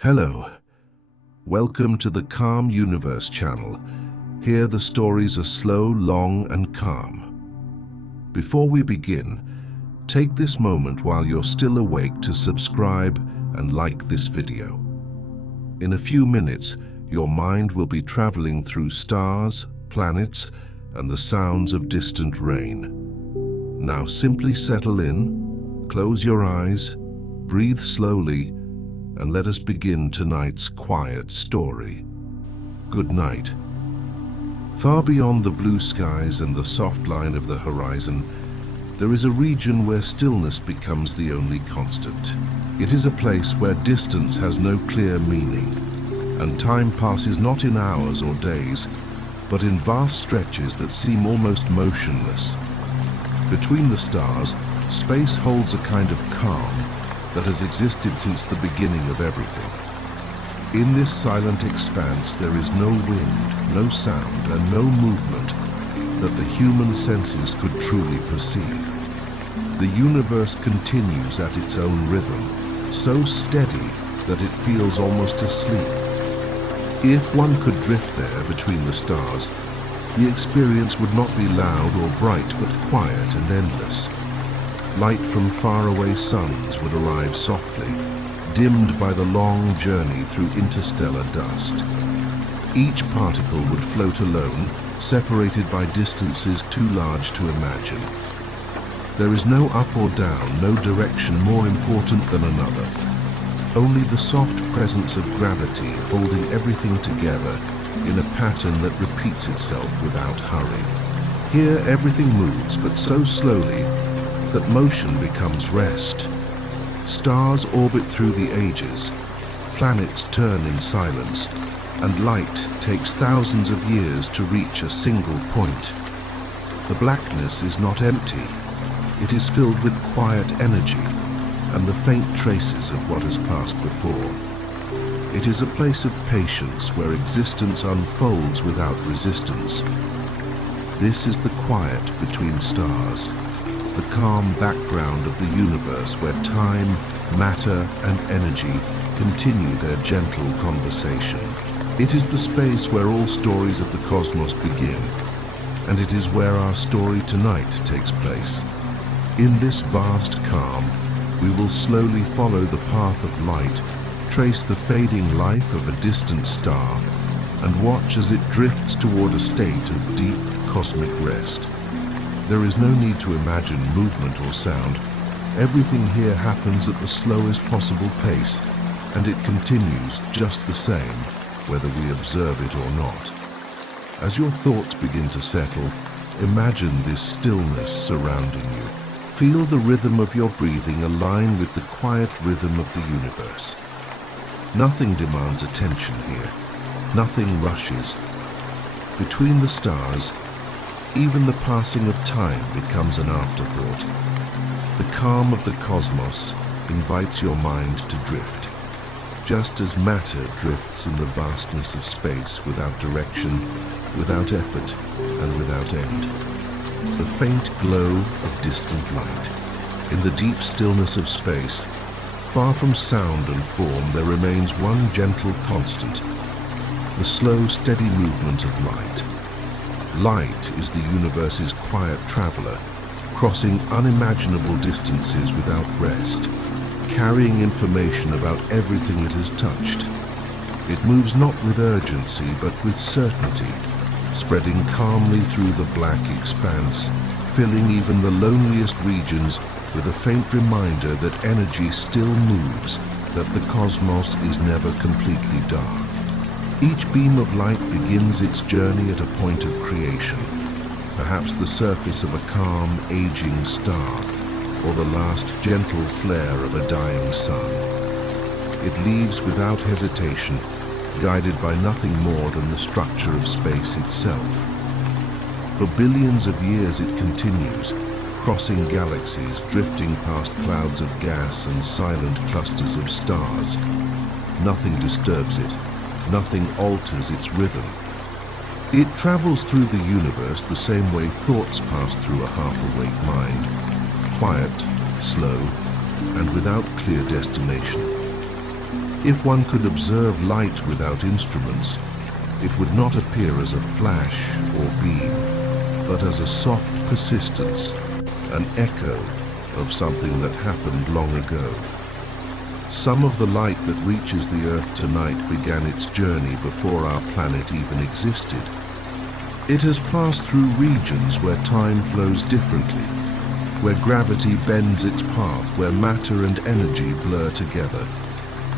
Hello, welcome to the Calm Universe channel. Here the stories are slow, long, and calm. Before we begin, take this moment while you're still awake to subscribe and like this video. In a few minutes, your mind will be traveling through stars, planets, and the sounds of distant rain. Now simply settle in, close your eyes, breathe slowly, and let us begin tonight's quiet story. Good night. Far beyond the blue skies and the soft line of the horizon, there is a region where stillness becomes the only constant. It is a place where distance has no clear meaning, and time passes not in hours or days, but in vast stretches that seem almost motionless. Between the stars, space holds a kind of calm that has existed since the beginning of everything. In this silent expanse, there is no wind, no sound, and no movement that the human senses could truly perceive. The universe continues at its own rhythm, so steady that it feels almost asleep. If one could drift there between the stars, the experience would not be loud or bright, but quiet and endless. Light from faraway suns would arrive softly, dimmed by the long journey through interstellar dust. Each particle would float alone, separated by distances too large to imagine. There is no up or down, no direction more important than another. Only the soft presence of gravity holding everything together in a pattern that repeats itself without hurry. Here everything moves, but so slowly that motion becomes rest. Stars orbit through the ages, planets turn in silence, and light takes thousands of years to reach a single point. The blackness is not empty. It is filled with quiet energy and the faint traces of what has passed before. It is a place of patience where existence unfolds without resistance. This is the quiet between stars, the calm background of the universe where time, matter, and energy continue their gentle conversation. It is the space where all stories of the cosmos begin, and it is where our story tonight takes place. In this vast calm, we will slowly follow the path of light, trace the fading life of a distant star, and watch as it drifts toward a state of deep cosmic rest. There is no need to imagine movement or sound. Everything here happens at the slowest possible pace, and it continues just the same, whether we observe it or not. As your thoughts begin to settle, imagine this stillness surrounding you. Feel the rhythm of your breathing align with the quiet rhythm of the universe. Nothing demands attention here. Nothing rushes. Between the stars, even the passing of time becomes an afterthought. The calm of the cosmos invites your mind to drift, just as matter drifts in the vastness of space without direction, without effort, and without end. The faint glow of distant light. In the deep stillness of space, far from sound and form, there remains one gentle constant, the slow, steady movement of light. Light is the universe's quiet traveler, crossing unimaginable distances without rest, carrying information about everything it has touched. It moves not with urgency, but with certainty, spreading calmly through the black expanse, filling even the loneliest regions with a faint reminder that energy still moves, that the cosmos is never completely dark. Each beam of light begins its journey at a point of creation, perhaps the surface of a calm, aging star, or the last gentle flare of a dying sun. It leaves without hesitation, guided by nothing more than the structure of space itself. For billions of years it continues, crossing galaxies, drifting past clouds of gas and silent clusters of stars. Nothing disturbs it. Nothing alters its rhythm. It travels through the universe the same way thoughts pass through a half-awake mind, quiet, slow, and without clear destination. If one could observe light without instruments, it would not appear as a flash or beam, but as a soft persistence, an echo of something that happened long ago. Some of the light that reaches the Earth tonight began its journey before our planet even existed. It has passed through regions where time flows differently, where gravity bends its path, where matter and energy blur together.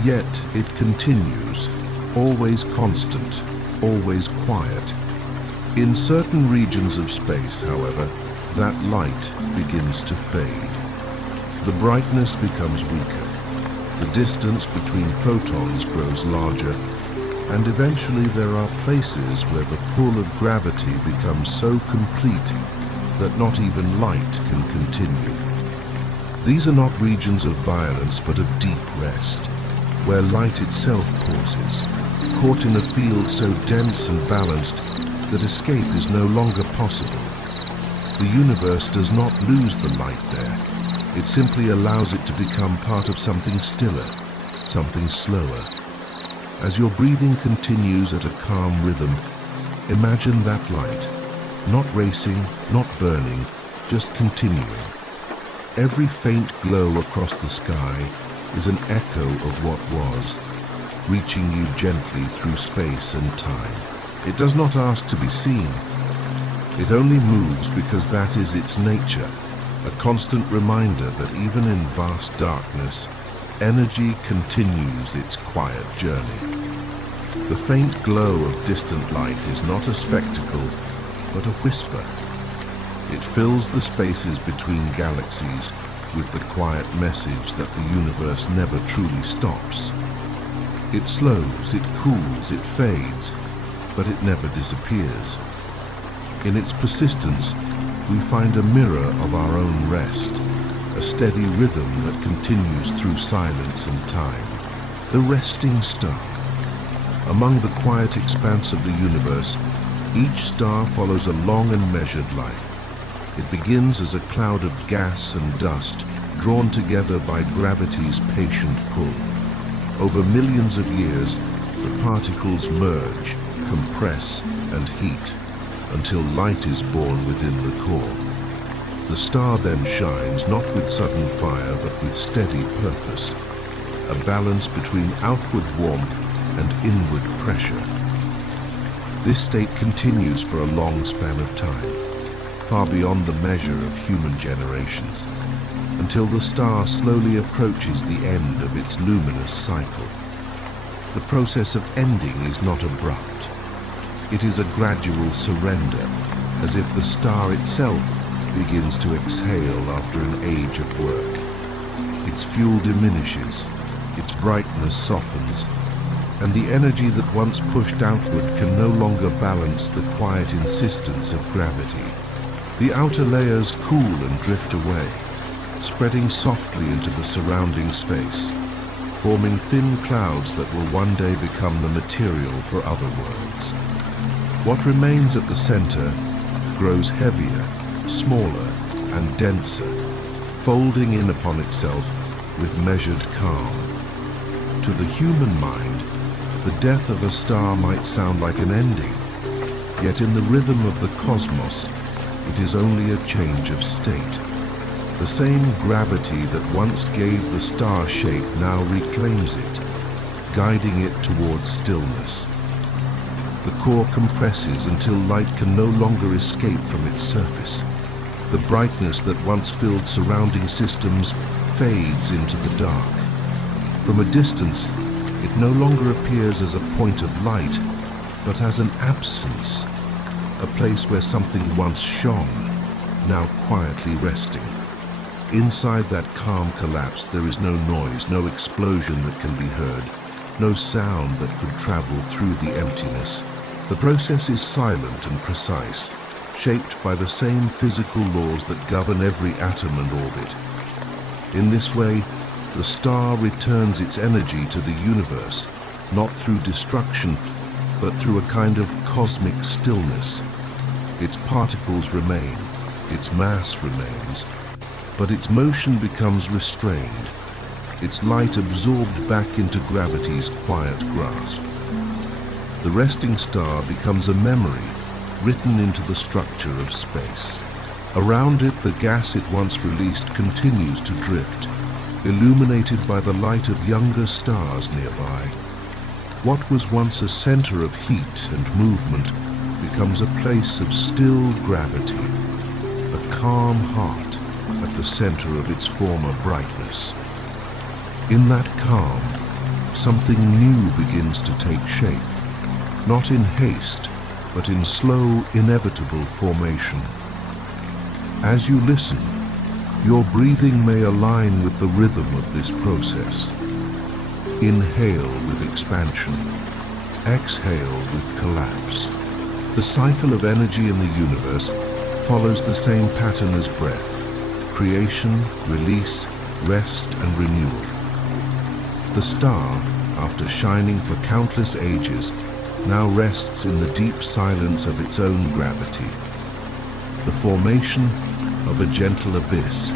Yet it continues, always constant, always quiet. In certain regions of space, however, that light begins to fade. The brightness becomes weaker. The distance between photons grows larger, and eventually there are places where the pull of gravity becomes so complete that not even light can continue. These are not regions of violence, but of deep rest, where light itself pauses, caught in a field so dense and balanced that escape is no longer possible. The universe does not lose the light there. It simply allows it to become part of something stiller, something slower. As your breathing continues at a calm rhythm, imagine that light, not racing, not burning, just continuing. Every faint glow across the sky is an echo of what was, reaching you gently through space and time. It does not ask to be seen. It only moves because that is its nature, a constant reminder that even in vast darkness, energy continues its quiet journey. The faint glow of distant light is not a spectacle, but a whisper. It fills the spaces between galaxies with the quiet message that the universe never truly stops. It slows, it cools, it fades, but it never disappears. In its persistence, we find a mirror of our own rest, a steady rhythm that continues through silence and time. The resting star. Among the quiet expanse of the universe, each star follows a long and measured life. It begins as a cloud of gas and dust, drawn together by gravity's patient pull. Over millions of years, the particles merge, compress, and heat, until light is born within the core. The star then shines not with sudden fire but with steady purpose, a balance between outward warmth and inward pressure. This state continues for a long span of time, far beyond the measure of human generations, until the star slowly approaches the end of its luminous cycle. The process of ending is not abrupt. It is a gradual surrender, as if the star itself begins to exhale after an age of work. Its fuel diminishes, its brightness softens, and the energy that once pushed outward can no longer balance the quiet insistence of gravity. The outer layers cool and drift away, spreading softly into the surrounding space, forming thin clouds that will one day become the material for other worlds. What remains at the center grows heavier, smaller, and denser, folding in upon itself with measured calm. To the human mind, the death of a star might sound like an ending, yet in the rhythm of the cosmos, it is only a change of state. The same gravity that once gave the star shape now reclaims it, guiding it towards stillness. The core compresses until light can no longer escape from its surface. The brightness that once filled surrounding systems fades into the dark. From a distance, it no longer appears as a point of light, but as an absence, a place where something once shone, now quietly resting. Inside that calm collapse, there is no noise, no explosion that can be heard, no sound that could travel through the emptiness. The process is silent and precise, shaped by the same physical laws that govern every atom and orbit. In this way, the star returns its energy to the universe, not through destruction, but through a kind of cosmic stillness. Its particles remain, its mass remains, but its motion becomes restrained, its light absorbed back into gravity's quiet grasp. The resting star becomes a memory written into the structure of space. Around it, the gas it once released continues to drift, illuminated by the light of younger stars nearby. What was once a center of heat and movement becomes a place of still gravity, a calm heart at the center of its former brightness. In that calm, something new begins to take shape, not in haste, but in slow, inevitable formation. As you listen, your breathing may align with the rhythm of this process. Inhale with expansion, exhale with collapse. The cycle of energy in the universe follows the same pattern as breath: creation, release, rest, and renewal. The star, after shining for countless ages, now rests in the deep silence of its own gravity, the formation of a gentle abyss.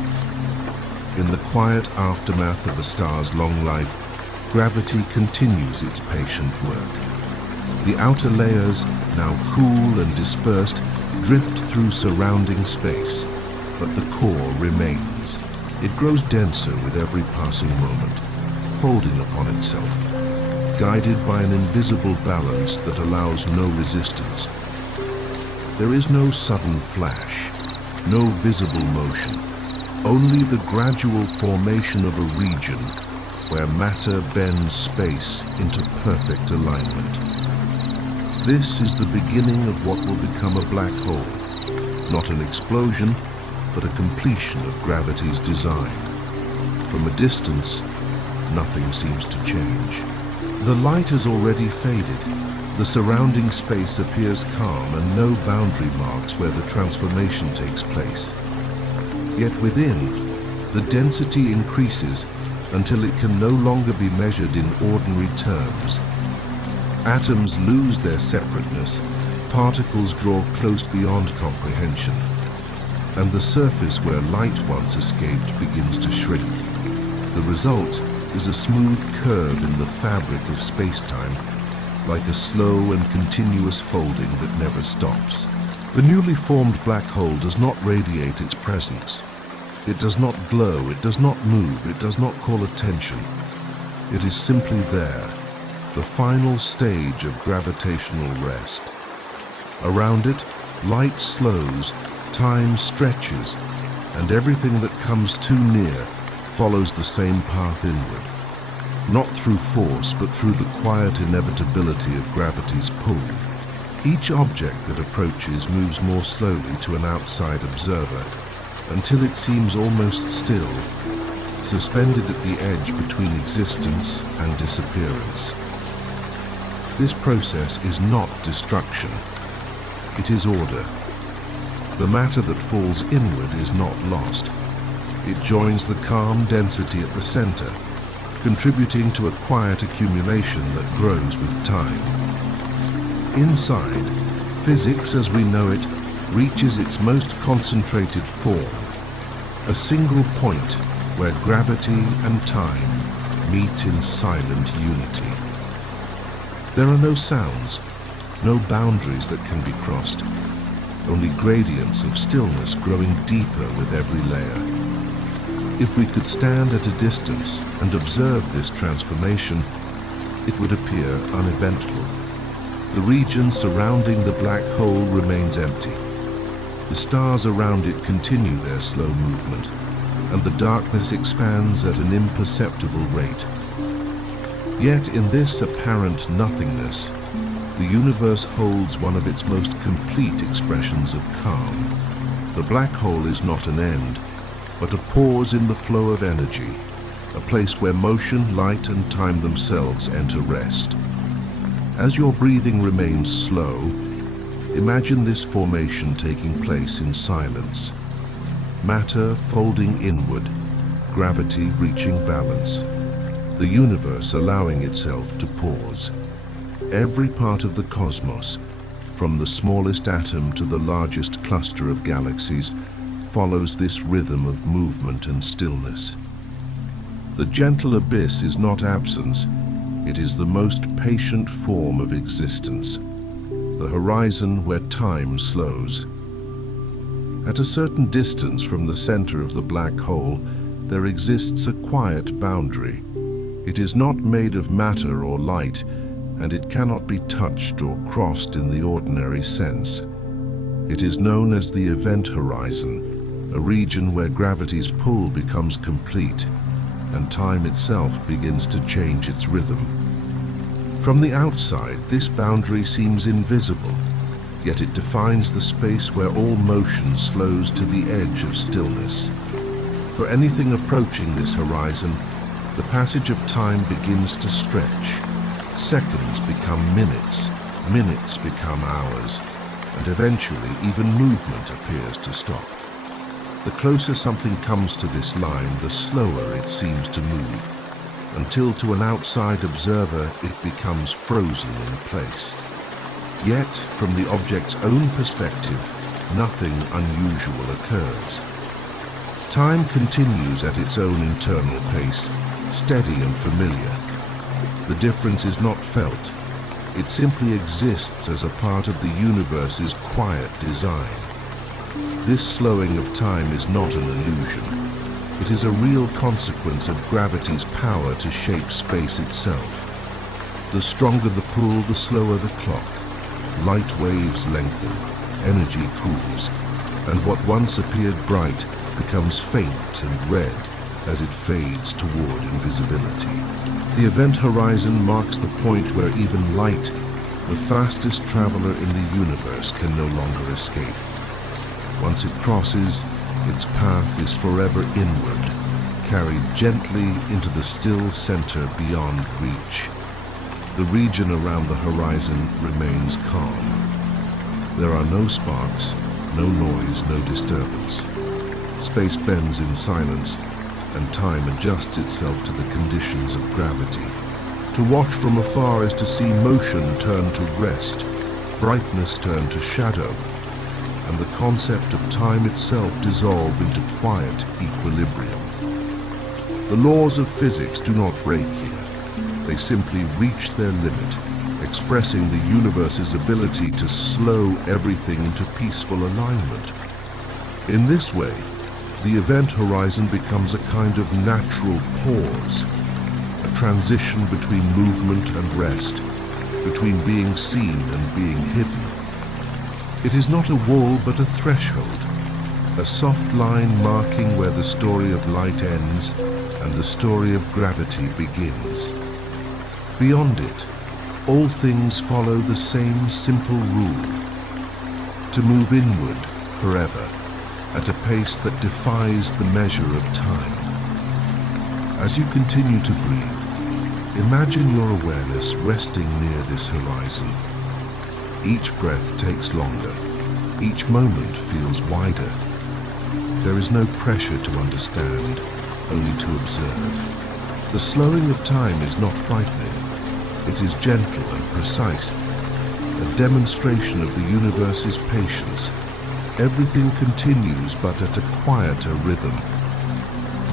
In the quiet aftermath of a star's long life, gravity continues its patient work. The outer layers, now cool and dispersed, drift through surrounding space, but the core remains. It grows denser with every passing moment, folding upon itself, guided by an invisible balance that allows no resistance. There is no sudden flash, no visible motion, only the gradual formation of a region where matter bends space into perfect alignment. This is the beginning of what will become a black hole, not an explosion, but a completion of gravity's design. From a distance, nothing seems to change. The light has already faded. The surrounding space appears calm and no boundary marks where the transformation takes place. Yet within, the density increases until it can no longer be measured in ordinary terms. Atoms lose their separateness, particles draw close beyond comprehension, and the surface where light once escaped begins to shrink. The result is a smooth curve in the fabric of space-time, like a slow and continuous folding that never stops. The newly formed black hole does not radiate its presence. It does not glow, it does not move, it does not call attention. It is simply there, the final stage of gravitational rest. Around it, light slows, time stretches, and everything that comes too near follows the same path inward. Not through force, but through the quiet inevitability of gravity's pull. Each object that approaches moves more slowly to an outside observer, until it seems almost still, suspended at the edge between existence and disappearance. This process is not destruction, it is order. The matter that falls inward is not lost. It joins the calm density at the center, contributing to a quiet accumulation that grows with time. Inside, physics as we know it reaches its most concentrated form, a single point where gravity and time meet in silent unity. There are no sounds, no boundaries that can be crossed, only gradients of stillness growing deeper with every layer. If we could stand at a distance and observe this transformation, it would appear uneventful. The region surrounding the black hole remains empty. The stars around it continue their slow movement, and the darkness expands at an imperceptible rate. Yet in this apparent nothingness, the universe holds one of its most complete expressions of calm. The black hole is not an end, but a pause in the flow of energy, a place where motion, light, and time themselves enter rest. As your breathing remains slow, imagine this formation taking place in silence. Matter folding inward, gravity reaching balance, the universe allowing itself to pause. Every part of the cosmos, from the smallest atom to the largest cluster of galaxies, follows this rhythm of movement and stillness. The gentle abyss is not absence, it is the most patient form of existence, the horizon where time slows. At a certain distance from the center of the black hole, there exists a quiet boundary. It is not made of matter or light, and it cannot be touched or crossed in the ordinary sense. It is known as the event horizon, a region where gravity's pull becomes complete, and time itself begins to change its rhythm. From the outside, this boundary seems invisible, yet it defines the space where all motion slows to the edge of stillness. For anything approaching this horizon, the passage of time begins to stretch. Seconds become minutes, minutes become hours, and eventually even movement appears to stop. The closer something comes to this line, the slower it seems to move, until to an outside observer it becomes frozen in place. Yet, from the object's own perspective, nothing unusual occurs. Time continues at its own internal pace, steady and familiar. The difference is not felt. It simply exists as a part of the universe's quiet design. This slowing of time is not an illusion. It is a real consequence of gravity's power to shape space itself. The stronger the pull, the slower the clock. Light waves lengthen, energy cools, and what once appeared bright becomes faint and red as it fades toward invisibility. The event horizon marks the point where even light, the fastest traveler in the universe, can no longer escape. Once it crosses, its path is forever inward, carried gently into the still center beyond reach. The region around the horizon remains calm. There are no sparks, no noise, no disturbance. Space bends in silence, and time adjusts itself to the conditions of gravity. To watch from afar is to see motion turn to rest, brightness turn to shadow, and the concept of time itself dissolve into quiet equilibrium. The laws of physics do not break here. They simply reach their limit, expressing the universe's ability to slow everything into peaceful alignment. In this way, the event horizon becomes a kind of natural pause, a transition between movement and rest, between being seen and being hidden. It is not a wall but a threshold, a soft line marking where the story of light ends and the story of gravity begins. Beyond it, all things follow the same simple rule: to move inward forever, at a pace that defies the measure of time. As you continue to breathe, imagine your awareness resting near this horizon. Each breath takes longer, each moment feels wider. There is no pressure to understand, only to observe. The slowing of time is not frightening, it is gentle and precise, a demonstration of the universe's patience. Everything continues, but at a quieter rhythm,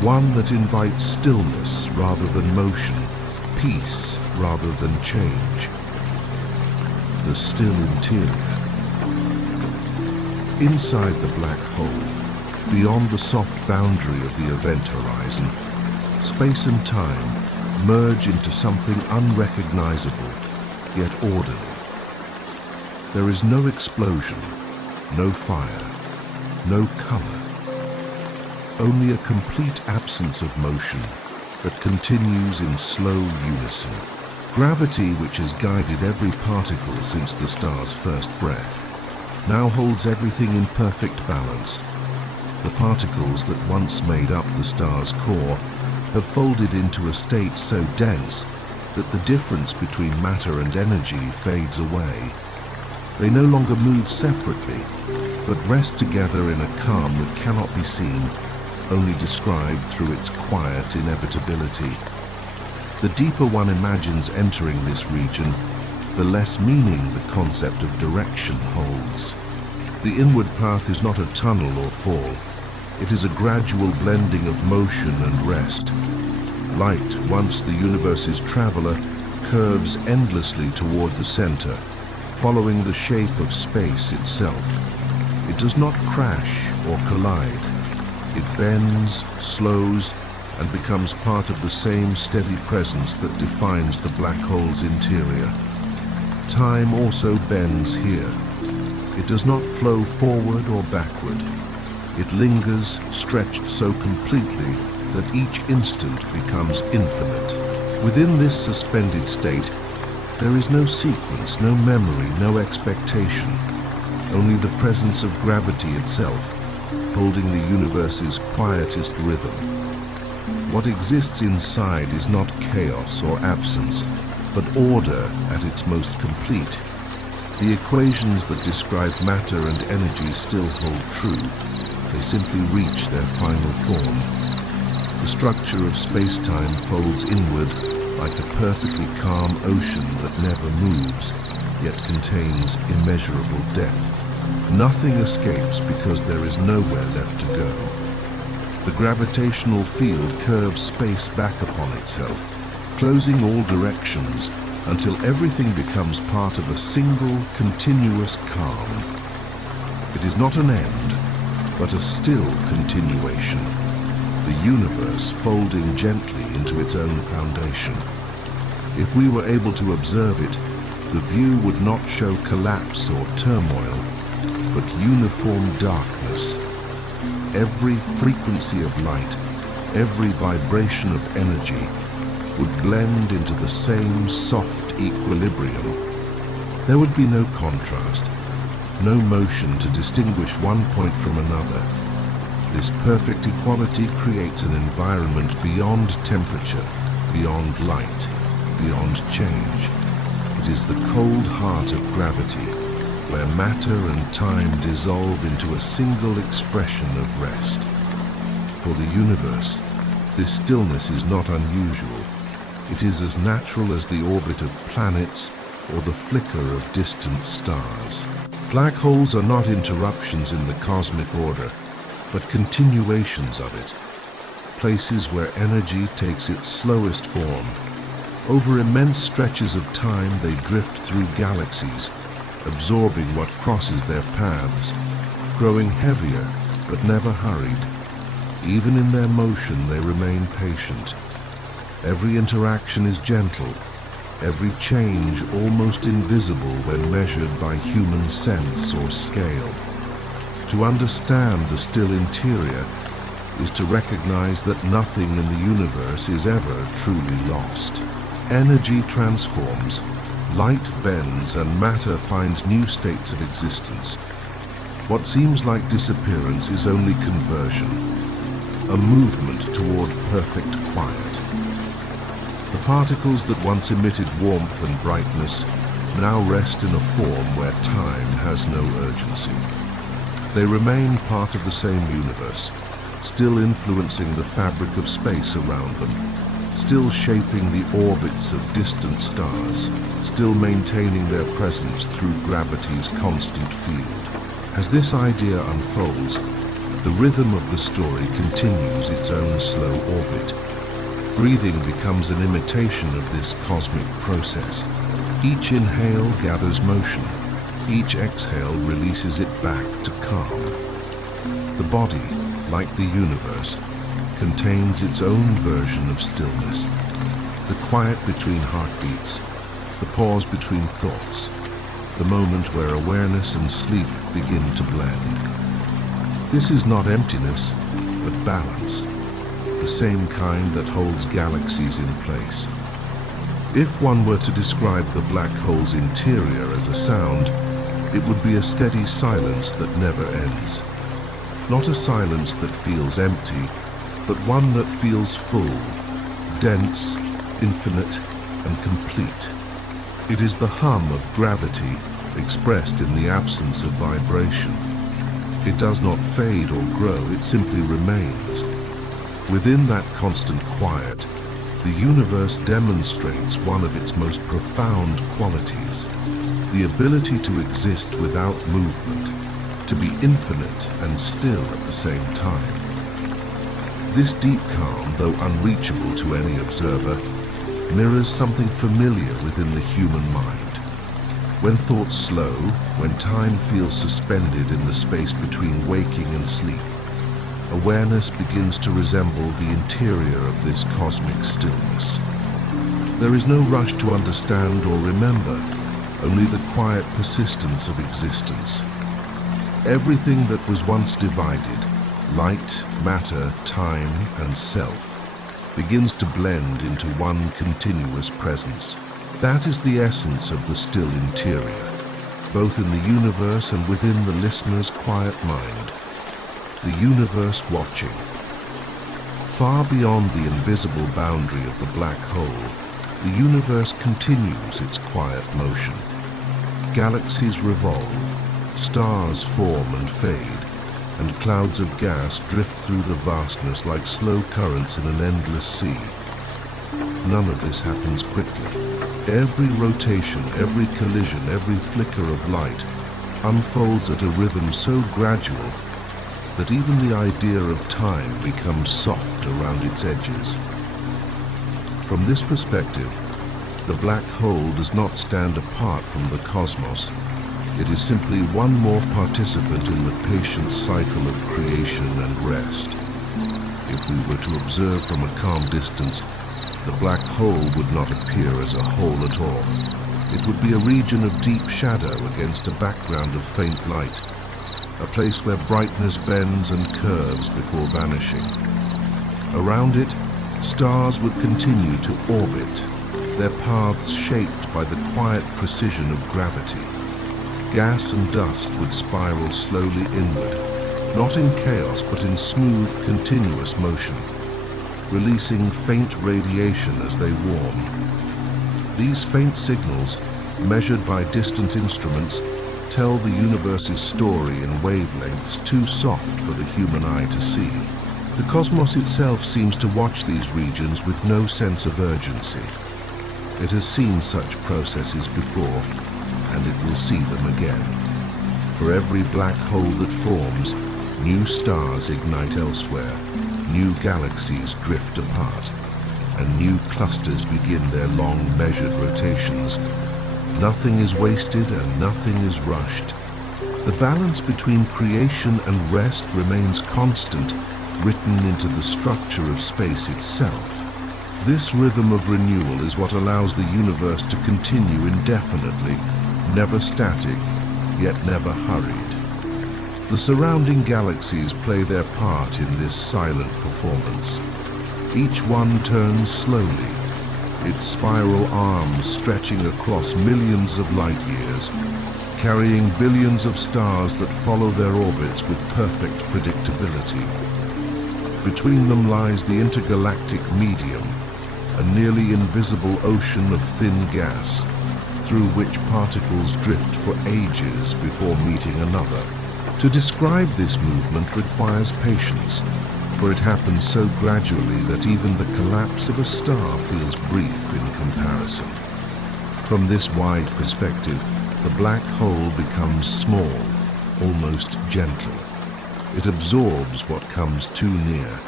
one that invites stillness rather than motion, peace rather than change. The still interior. Inside the black hole, beyond the soft boundary of the event horizon, space and time merge into something unrecognizable, yet orderly. There is no explosion, no fire, no color, only a complete absence of motion that continues in slow unison. Gravity, which has guided every particle since the star's first breath, now holds everything in perfect balance. The particles that once made up the star's core have folded into a state so dense that the difference between matter and energy fades away. They no longer move separately, but rest together in a calm that cannot be seen, only described through its quiet inevitability. The deeper one imagines entering this region, the less meaning the concept of direction holds. The inward path is not a tunnel or fall. It is a gradual blending of motion and rest, Light, once the universe's traveler, curves endlessly toward the center, following the shape of space itself. It does not crash or collide. It bends, slows, and becomes part of the same steady presence that defines the black hole's interior. Time also bends here. It does not flow forward or backward. It lingers, stretched so completely that each instant becomes infinite. Within this suspended state, there is no sequence, no memory, no expectation, only the presence of gravity itself, holding the universe's quietest rhythm. What exists inside is not chaos or absence, but order at its most complete. The equations that describe matter and energy still hold true. They simply reach their final form. The structure of space-time folds inward like a perfectly calm ocean that never moves, yet contains immeasurable depth. Nothing escapes because there is nowhere left to go. The gravitational field curves space back upon itself, closing all directions until everything becomes part of a single, continuous calm. It is not an end, but a still continuation, the universe folding gently into its own foundation. If we were able to observe it, the view would not show collapse or turmoil, but uniform darkness. Every frequency of light, every vibration of energy would blend into the same soft equilibrium. There would be no contrast, no motion to distinguish one point from another. This perfect equality creates an environment beyond temperature, beyond light, beyond change. It is the cold heart of gravity, where matter and time dissolve into a single expression of rest. For the universe, this stillness is not unusual. It is as natural as the orbit of planets or the flicker of distant stars. Black holes are not interruptions in the cosmic order, but continuations of it. Places where energy takes its slowest form. Over immense stretches of time, they drift through galaxies, absorbing what crosses their paths, growing heavier but never hurried. Even in their motion, they remain patient. Every interaction is gentle, every change almost invisible when measured by human sense or scale. To understand the still interior is to recognize that nothing in the universe is ever truly lost. Energy transforms, light bends, and matter finds new states of existence. What seems like disappearance is only conversion, a movement toward perfect quiet. The particles that once emitted warmth and brightness now rest in a form where time has no urgency. They remain part of the same universe, still influencing the fabric of space around them, still shaping the orbits of distant stars, still maintaining their presence through gravity's constant field. As this idea unfolds, the rhythm of the story continues its own slow orbit. Breathing becomes an imitation of this cosmic process. Each inhale gathers motion. Each exhale releases it back to calm. The body, like the universe, contains its own version of stillness. The quiet between heartbeats, the pause between thoughts, the moment where awareness and sleep begin to blend. This is not emptiness, but balance, the same kind that holds galaxies in place. If one were to describe the black hole's interior as a sound, it would be a steady silence that never ends. Not a silence that feels empty, but one that feels full, dense, infinite, and complete. It is the hum of gravity expressed in the absence of vibration. It does not fade or grow, it simply remains. Within that constant quiet, the universe demonstrates one of its most profound qualities, the ability to exist without movement, to be infinite and still at the same time. This deep calm, though unreachable to any observer, mirrors something familiar within the human mind. When thoughts slow, when time feels suspended in the space between waking and sleep, awareness begins to resemble the interior of this cosmic stillness. There is no rush to understand or remember, only the quiet persistence of existence. Everything that was once divided, light, matter, time, and self, begins to blend into one continuous presence. That is the essence of the still interior, both in the universe and within the listener's quiet mind. The universe watching. Far beyond the invisible boundary of the black hole, the universe continues its quiet motion. Galaxies revolve, stars form and fade, and clouds of gas drift through the vastness like slow currents in an endless sea. None of this happens quickly. Every rotation, every collision, every flicker of light unfolds at a rhythm so gradual that even the idea of time becomes soft around its edges. From this perspective, the black hole does not stand apart from the cosmos. It is simply one more participant in the patient cycle of creation and rest. If we were to observe from a calm distance, the black hole would not appear as a whole at all. It would be a region of deep shadow against a background of faint light, a place where brightness bends and curves before vanishing. Around it, stars would continue to orbit, their paths shaped by the quiet precision of gravity. Gas and dust would spiral slowly inward, not in chaos but in smooth, continuous motion, releasing faint radiation as they warm. These faint signals, measured by distant instruments, tell the universe's story in wavelengths too soft for the human eye to see. The cosmos itself seems to watch these regions with no sense of urgency. It has seen such processes before, and it will see them again. For every black hole that forms, new stars ignite elsewhere, new galaxies drift apart, and new clusters begin their long, measured rotations. Nothing is wasted and nothing is rushed. The balance between creation and rest remains constant, written into the structure of space itself. This rhythm of renewal is what allows the universe to continue indefinitely, never static, yet never hurried. The surrounding galaxies play their part in this silent performance. Each one turns slowly, its spiral arms stretching across millions of light years, carrying billions of stars that follow their orbits with perfect predictability. Between them lies the intergalactic medium, a nearly invisible ocean of thin gas, through which particles drift for ages before meeting another. To describe this movement requires patience, for it happens so gradually that even the collapse of a star feels brief in comparison. From this wide perspective, the black hole becomes small, almost gentle. It absorbs what comes too near,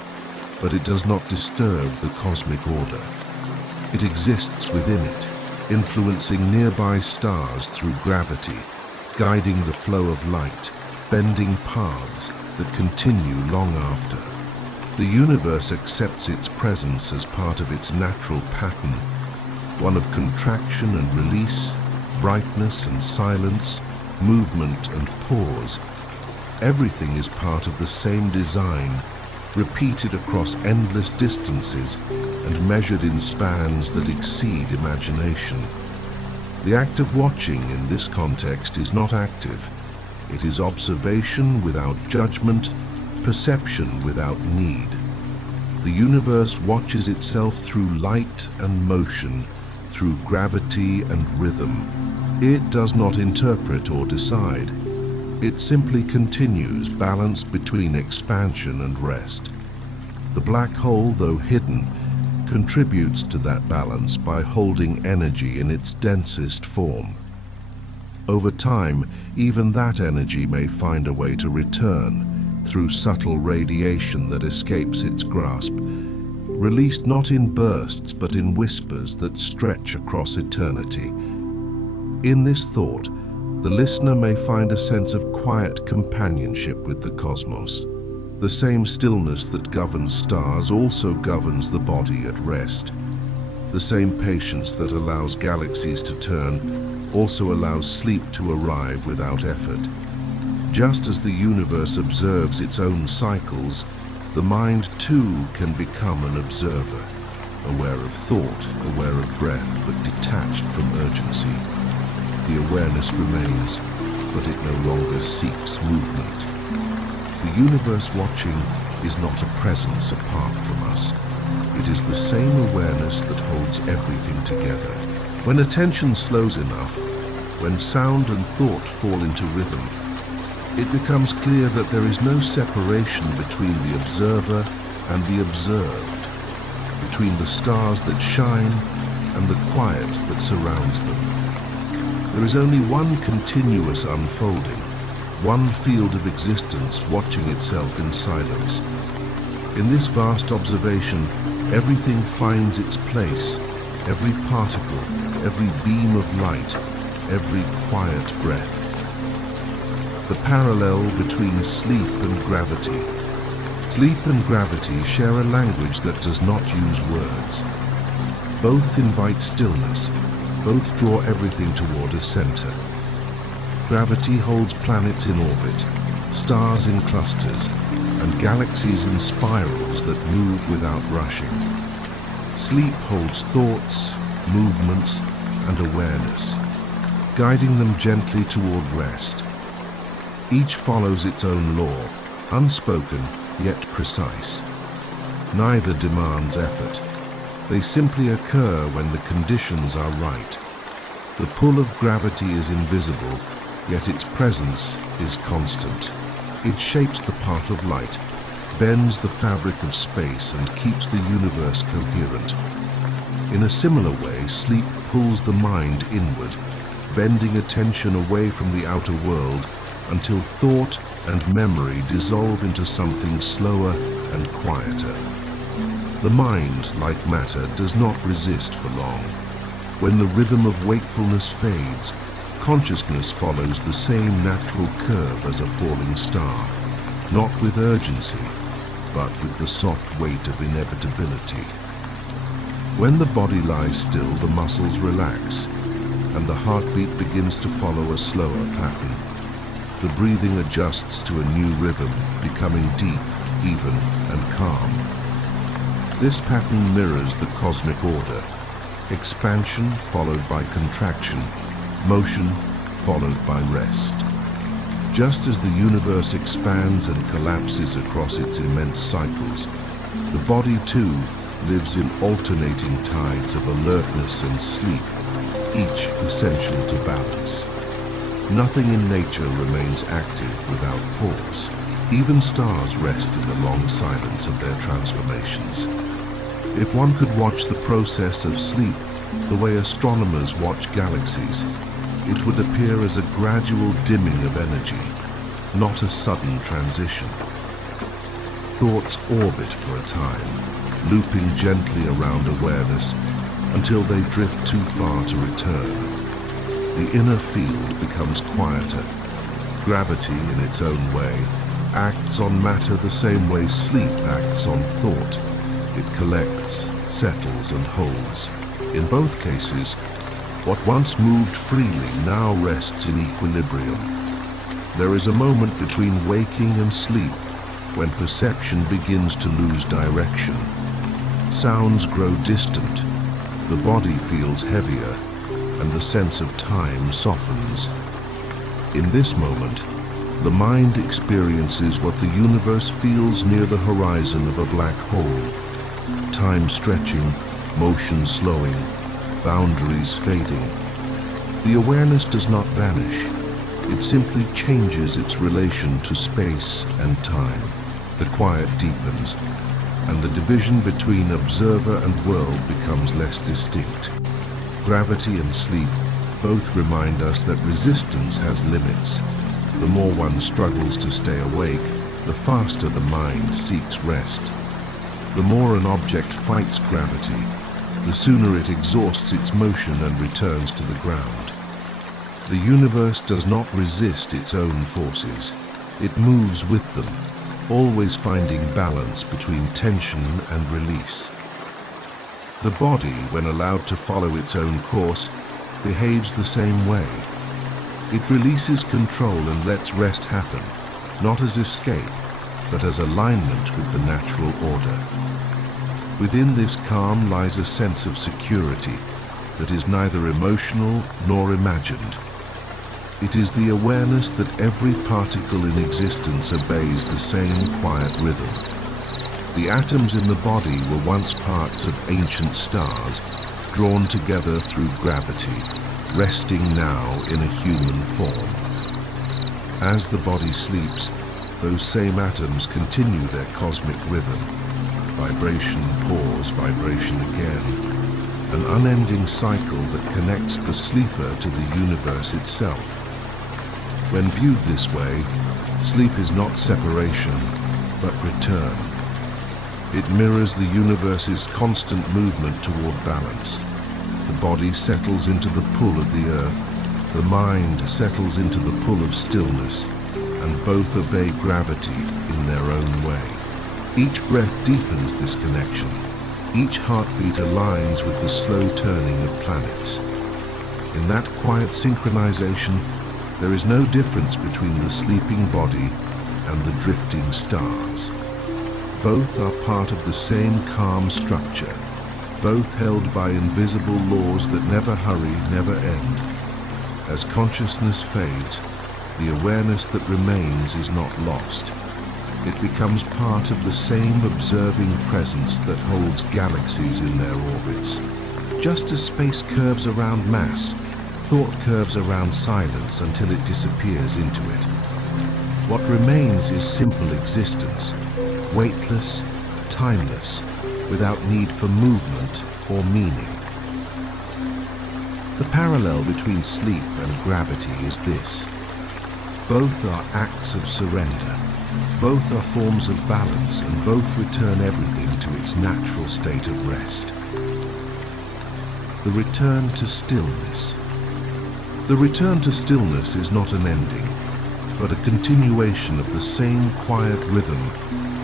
but it does not disturb the cosmic order. It exists within it, influencing nearby stars through gravity, guiding the flow of light, bending paths that continue long after. The universe accepts its presence as part of its natural pattern, one of contraction and release, brightness and silence, movement and pause. Everything is part of the same design, repeated across endless distances and measured in spans that exceed imagination. The act of watching in this context is not active. It is observation without judgment, perception without need. The universe watches itself through light and motion, through gravity and rhythm. It does not interpret or decide. It simply continues, balanced between expansion and rest. The black hole, though hidden, contributes to that balance by holding energy in its densest form. Over time, even that energy may find a way to return, through subtle radiation that escapes its grasp, released not in bursts but in whispers that stretch across eternity. In this thought, the listener may find a sense of quiet companionship with the cosmos. The same stillness that governs stars also governs the body at rest. The same patience that allows galaxies to turn also allows sleep to arrive without effort. Just as the universe observes its own cycles, the mind too can become an observer, aware of thought, aware of breath, but detached from urgency. The awareness remains, but it no longer seeks movement. The universe watching is not a presence apart from us. It is the same awareness that holds everything together. When attention slows enough, when sound and thought fall into rhythm, it becomes clear that there is no separation between the observer and the observed, between the stars that shine and the quiet that surrounds them. There is only one continuous unfolding, one field of existence watching itself in silence. In this vast observation, everything finds its place, every particle, every beam of light, every quiet breath. The parallel between sleep and gravity. Sleep and gravity share a language that does not use words. Both invite stillness, both draw everything toward a center. Gravity holds planets in orbit, stars in clusters, and galaxies in spirals that move without rushing. Sleep holds thoughts, movements, and awareness, guiding them gently toward rest. Each follows its own law, unspoken yet precise. Neither demands effort. They simply occur when the conditions are right. The pull of gravity is invisible, yet its presence is constant. It shapes the path of light, bends the fabric of space, and keeps the universe coherent. In a similar way, sleep pulls the mind inward, bending attention away from the outer world until thought and memory dissolve into something slower and quieter. The mind, like matter, does not resist for long. When the rhythm of wakefulness fades, consciousness follows the same natural curve as a falling star, not with urgency, but with the soft weight of inevitability. When the body lies still, the muscles relax, and the heartbeat begins to follow a slower pattern. The breathing adjusts to a new rhythm, becoming deep, even, and calm. This pattern mirrors the cosmic order: expansion followed by contraction, motion followed by rest. Just as the universe expands and collapses across its immense cycles, the body too lives in alternating tides of alertness and sleep, each essential to balance. Nothing in nature remains active without pause. Even stars rest in the long silence of their transformations. If one could watch the process of sleep the way astronomers watch galaxies, it would appear as a gradual dimming of energy, not a sudden transition. Thoughts orbit for a time, looping gently around awareness until they drift too far to return. The inner field becomes quieter. Gravity, in its own way, acts on matter the same way sleep acts on thought. It collects, settles, and holds. In both cases, what once moved freely now rests in equilibrium. There is a moment between waking and sleep when perception begins to lose direction. Sounds grow distant, the body feels heavier, and the sense of time softens. In this moment, the mind experiences what the universe feels near the horizon of a black hole. Time stretching, motion slowing, boundaries fading. The awareness does not vanish. It simply changes its relation to space and time. The quiet deepens, and the division between observer and world becomes less distinct. Gravity and sleep both remind us that resistance has limits. The more one struggles to stay awake, the faster the mind seeks rest. The more an object fights gravity, the sooner it exhausts its motion and returns to the ground. The universe does not resist its own forces. It moves with them, always finding balance between tension and release. The body, when allowed to follow its own course, behaves the same way. It releases control and lets rest happen, not as escape, but as alignment with the natural order. Within this calm lies a sense of security that is neither emotional nor imagined. It is the awareness that every particle in existence obeys the same quiet rhythm. The atoms in the body were once parts of ancient stars, drawn together through gravity, resting now in a human form. As the body sleeps, those same atoms continue their cosmic rhythm. Vibration, pause, vibration again. An unending cycle that connects the sleeper to the universe itself. When viewed this way, sleep is not separation, but return. It mirrors the universe's constant movement toward balance. The body settles into the pull of the earth, the mind settles into the pull of stillness, and both obey gravity in their own way. Each breath deepens this connection. Each heartbeat aligns with the slow turning of planets. In that quiet synchronization, there is no difference between the sleeping body and the drifting stars. Both are part of the same calm structure, both held by invisible laws that never hurry, never end. As consciousness fades, the awareness that remains is not lost. It becomes part of the same observing presence that holds galaxies in their orbits. Just as space curves around mass, thought curves around silence until it disappears into it. What remains is simple existence, weightless, timeless, without need for movement or meaning. The parallel between sleep and gravity is this. Both are acts of surrender. Both are forms of balance, and both return everything to its natural state of rest. The return to stillness. The return to stillness is not an ending, but a continuation of the same quiet rhythm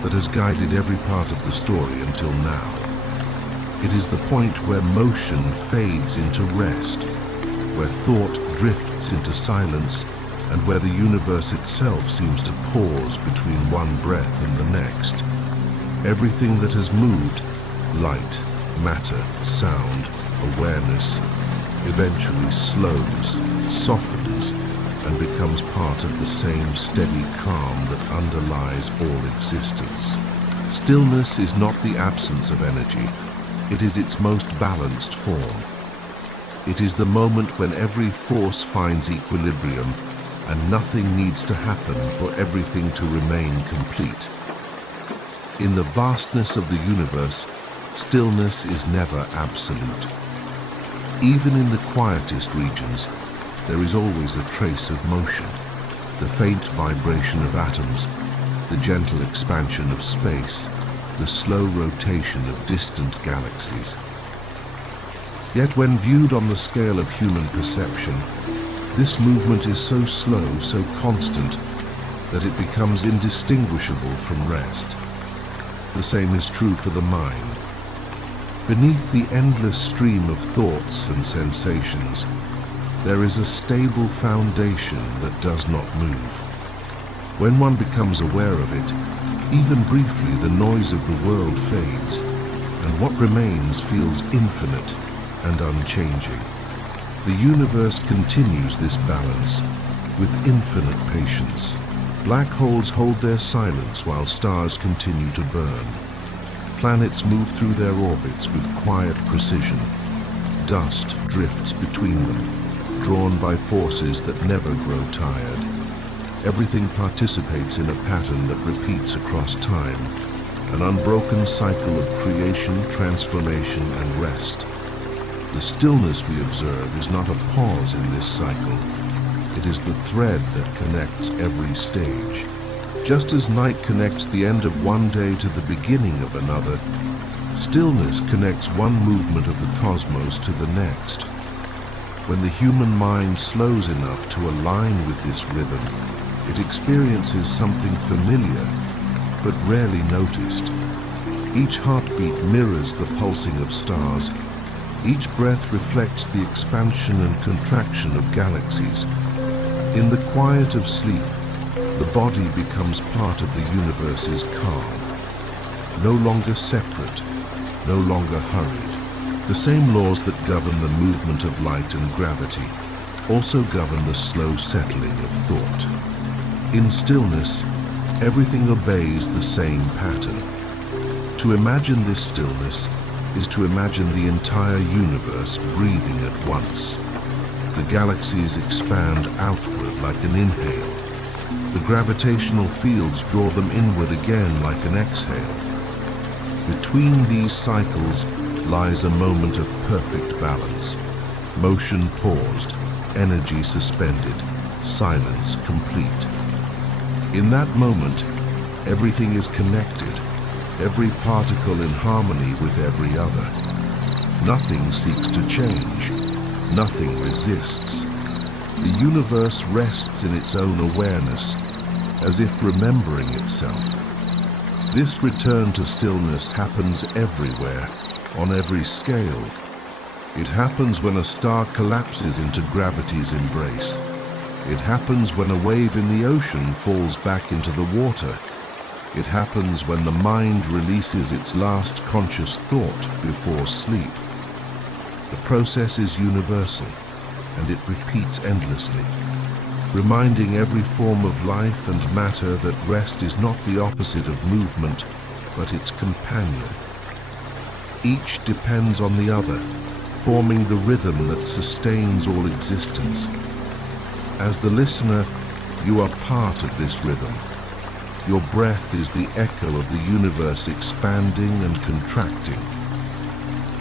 that has guided every part of the story until now. It is the point where motion fades into rest, where thought drifts into silence, and where the universe itself seems to pause between one breath and the next. Everything that has moved, light, matter, sound, awareness, eventually slows, softens, and becomes part of the same steady calm that underlies all existence. Stillness is not the absence of energy. It is its most balanced form. It is the moment when every force finds equilibrium and nothing needs to happen for everything to remain complete. In the vastness of the universe, stillness is never absolute. Even in the quietest regions, there is always a trace of motion, the faint vibration of atoms, the gentle expansion of space, the slow rotation of distant galaxies. Yet when viewed on the scale of human perception, this movement is so slow, so constant, that it becomes indistinguishable from rest. The same is true for the mind. Beneath the endless stream of thoughts and sensations, there is a stable foundation that does not move. When one becomes aware of it, even briefly the noise of the world fades, and what remains feels infinite and unchanging. The universe continues this balance with infinite patience. Black holes hold their silence while stars continue to burn. Planets move through their orbits with quiet precision. Dust drifts between them, drawn by forces that never grow tired. Everything participates in a pattern that repeats across time, an unbroken cycle of creation, transformation, and rest. The stillness we observe is not a pause in this cycle. It is the thread that connects every stage, Just as night connects the end of one day to the beginning of another, stillness connects one movement of the cosmos to the next. When the human mind slows enough to align with this rhythm, it experiences something familiar, but rarely noticed. Each heartbeat mirrors the pulsing of stars. Each breath reflects the expansion and contraction of galaxies. In the quiet of sleep, the body becomes part of the universe's calm. No longer separate, no longer hurried. The same laws that govern the movement of light and gravity also govern the slow settling of thought. In stillness, everything obeys the same pattern. To imagine this stillness is to imagine the entire universe breathing at once. The galaxies expand outward like an inhale. The gravitational fields draw them inward again like an exhale. Between these cycles lies a moment of perfect balance. Motion paused, energy suspended, silence complete. In that moment, everything is connected, every particle in harmony with every other. Nothing seeks to change, nothing resists. The universe rests in its own awareness, as if remembering itself. This return to stillness happens everywhere, on every scale. It happens when a star collapses into gravity's embrace. It happens when a wave in the ocean falls back into the water. It happens when the mind releases its last conscious thought before sleep. The process is universal, and it repeats endlessly, reminding every form of life and matter that rest is not the opposite of movement, but its companion. Each depends on the other, forming the rhythm that sustains all existence. As the listener, you are part of this rhythm. Your breath is the echo of the universe expanding and contracting.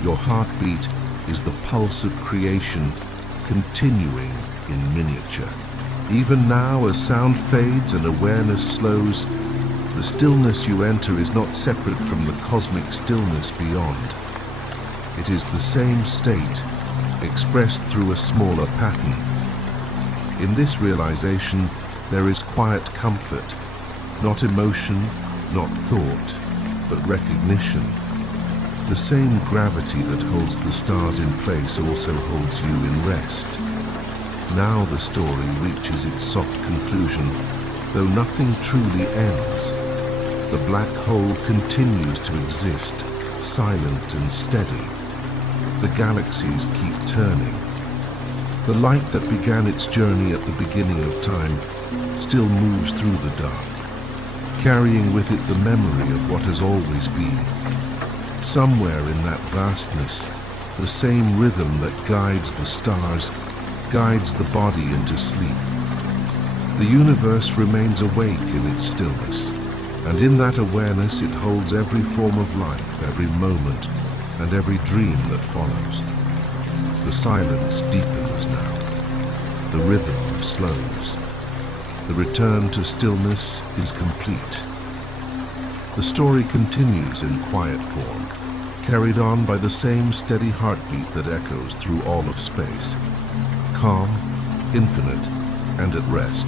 Your heartbeat is the pulse of creation continuing in miniature. Even now, as sound fades and awareness slows, the stillness you enter is not separate from the cosmic stillness beyond. It is the same state, expressed through a smaller pattern. In this realization, there is quiet comfort, not emotion, not thought, but recognition. The same gravity that holds the stars in place also holds you in rest. Now the story reaches its soft conclusion, though nothing truly ends. The black hole continues to exist, silent and steady. The galaxies keep turning. The light that began its journey at the beginning of time still moves through the dark, carrying with it the memory of what has always been. Somewhere in that vastness, the same rhythm that guides the stars guides the body into sleep. The universe remains awake in its stillness, and in that awareness it holds every form of life, every moment, and every dream that follows. The silence deepens now. The rhythm slows. The return to stillness is complete. The story continues in quiet form, carried on by the same steady heartbeat that echoes through all of space, calm, infinite, and at rest.